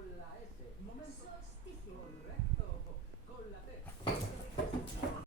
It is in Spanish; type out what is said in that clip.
con la S. Momento. Solsticio. Correcto. Con la T.